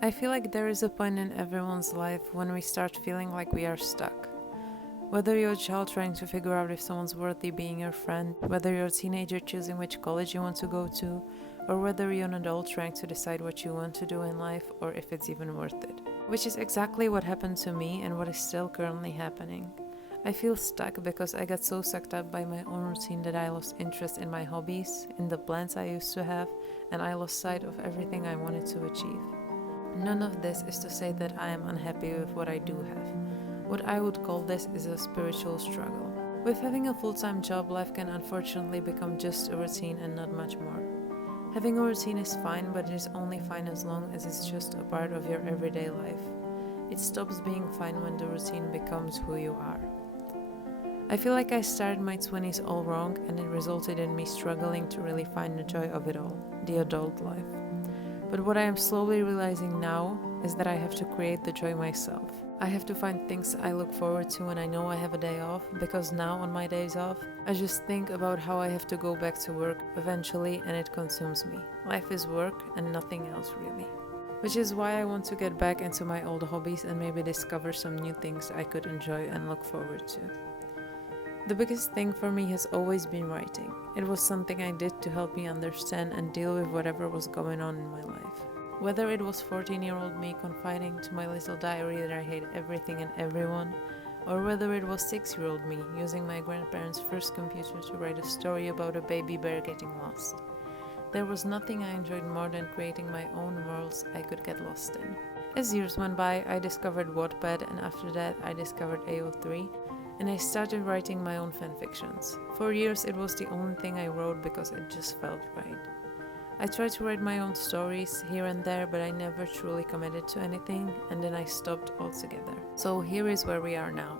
I feel like there is a point in everyone's life when we start feeling like we are stuck. Whether you're a child trying to figure out if someone's worthy being your friend, whether you're a teenager choosing which college you want to go to, or whether you're an adult trying to decide what you want to do in life or if it's even worth it. Which is exactly what happened to me and what is still currently happening. I feel stuck because I got so sucked up by my own routine that I lost interest in my hobbies, in the plans I used to have, and I lost sight of everything I wanted to achieve. None of this is to say that I am unhappy with what I do have. What I would call this is a spiritual struggle. With having a full-time job, life can unfortunately become just a routine and not much more. Having a routine is fine, but it is only fine as long as it's just a part of your everyday life. It stops being fine when the routine becomes who you are. I feel like I started my 20s all wrong, and it resulted in me struggling to really find the joy of it all, the adult life. But what I am slowly realizing now is that I have to create the joy myself. I have to find things I look forward to when I know I have a day off, because now on my days off, I just think about how I have to go back to work eventually and it consumes me. Life is work and nothing else really. Which is why I want to get back into my old hobbies and maybe discover some new things I could enjoy and look forward to. The biggest thing for me has always been writing. It was something I did to help me understand and deal with whatever was going on in my life. Whether it was 14-year-old me confiding to my little diary that I hate everything and everyone, or whether it was 6-year-old me using my grandparents' first computer to write a story about a baby bear getting lost. There was nothing I enjoyed more than creating my own worlds I could get lost in. As years went by, I discovered Wattpad, and after that I discovered AO3, and I started writing my own fanfictions. For years it was the only thing I wrote because it just felt right. I tried to write my own stories here and there, but I never truly committed to anything, and then I stopped altogether. So here is where we are now.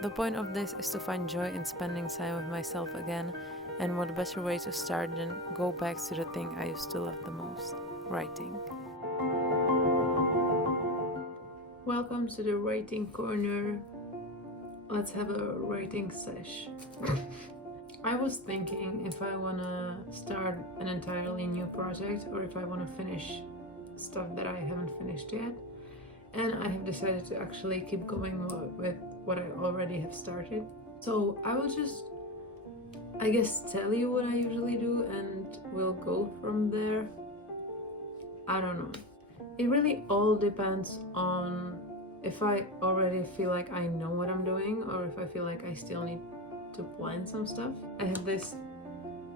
The point of this is to find joy in spending time with myself again, and what better way to start than go back to the thing I used to love the most, writing. Welcome to the writing corner. Let's have a writing sesh. I was thinking if I wanna start an entirely new project or if I wanna finish stuff that I haven't finished yet. And I have decided to actually keep going with what I already have started. So I will just, I guess, tell you what I usually do and we'll go from there. I don't know. It really all depends on if I already feel like I know what I'm doing or if I feel like I still need to plan some stuff. I have this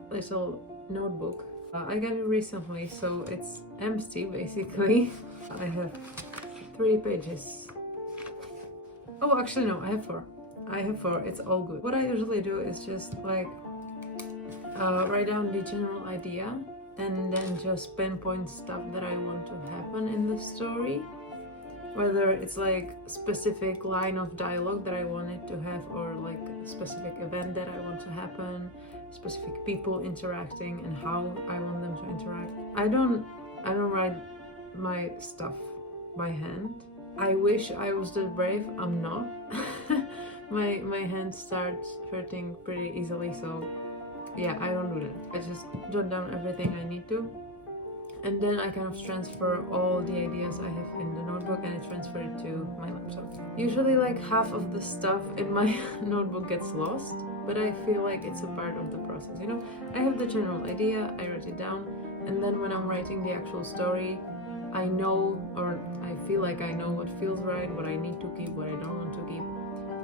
little notebook. I got it recently, so it's empty basically. I have 3 pages. Oh, actually no, I have 4. It's all good. What I usually do is just like write down the general idea and then just pinpoint stuff that I want to happen in the story. Whether it's like specific line of dialogue that I wanted to have or like a specific event that I want to happen, specific people interacting and how I want them to interact. I don't write my stuff by hand. I wish I was that brave. I'm not. my hand starts hurting pretty easily, so yeah, I don't do that. I just jot down everything I need to. And then I kind of transfer all the ideas I have in the notebook and I transfer it to my laptop. Usually like half of the stuff in my notebook gets lost, but I feel like it's a part of the process, you know? I have the general idea, I write it down, and then when I'm writing the actual story, I know, or I feel like I know what feels right, what I need to keep, what I don't want to keep.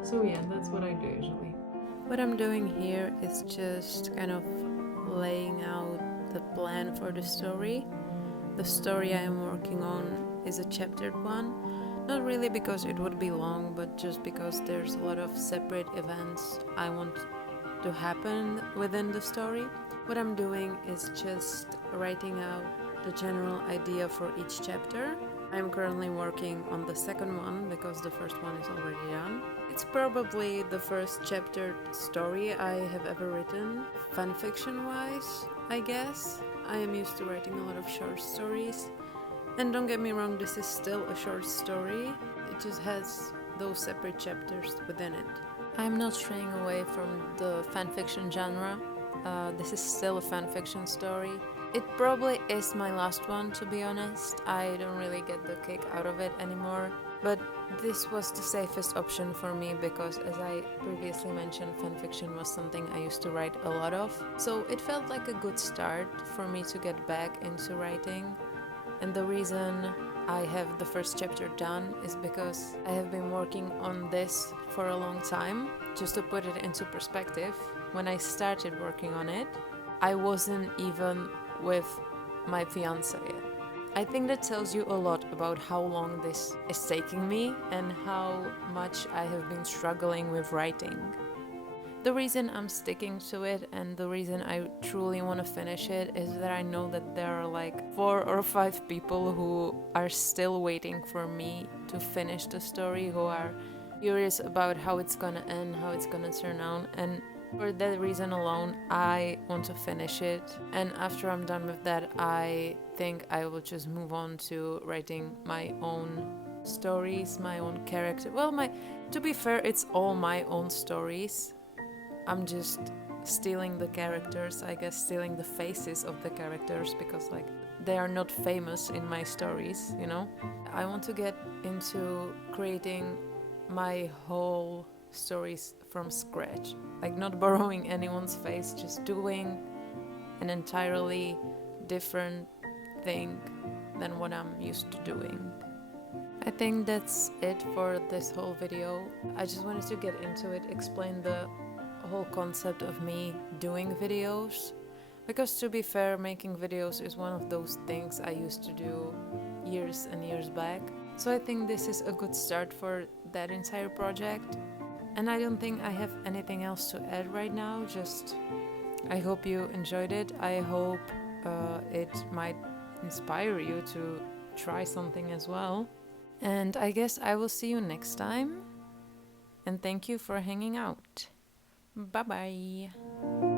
So yeah, that's what I do usually. What I'm doing here is just kind of laying out the plan for the story. The story I am working on is a chaptered one, not really because it would be long, but just because there's a lot of separate events I want to happen within the story. What I'm doing is just writing out the general idea for each chapter. I'm currently working on the second one because the first one is already done. It's probably the first chaptered story I have ever written, fanfiction-wise, I guess. I am used to writing a lot of short stories, and don't get me wrong, this is still a short story. It just has those separate chapters within it. I'm not straying away from the fanfiction genre. This is still a fanfiction story. It probably is my last one, to be honest. I don't really get the kick out of it anymore. But this was the safest option for me because, as I previously mentioned, fanfiction was something I used to write a lot of. So it felt like a good start for me to get back into writing. And the reason I have the first chapter done is because I have been working on this for a long time. Just to put it into perspective, when I started working on it, I wasn't even with my fiance yet. I think that tells you a lot about how long this is taking me and how much I have been struggling with writing. The reason I'm sticking to it and the reason I truly want to finish it is that I know that there are like 4 or 5 people who are still waiting for me to finish the story, who are curious about how it's gonna end, how it's gonna turn out, and for that reason alone, I want to finish it. And after I'm done with that, I think I will just move on to writing my own stories, my own character. Well, to be fair, it's all my own stories. I'm just stealing the characters, I guess, stealing the faces of the characters because like they are not famous in my stories, you know? I want to get into creating my whole stories from scratch, like not borrowing anyone's face, just doing an entirely different thing than what I'm used to doing. I think that's it for this whole video. I just wanted to get into it, explain the whole concept of me doing videos, because to be fair, making videos is one of those things I used to do years and years back. So I think this is a good start for that entire project. And I don't think I have anything else to add right now. Just I hope you enjoyed it. I hope it might inspire you to try something as well. And I guess I will see you next time. And thank you for hanging out. Bye bye.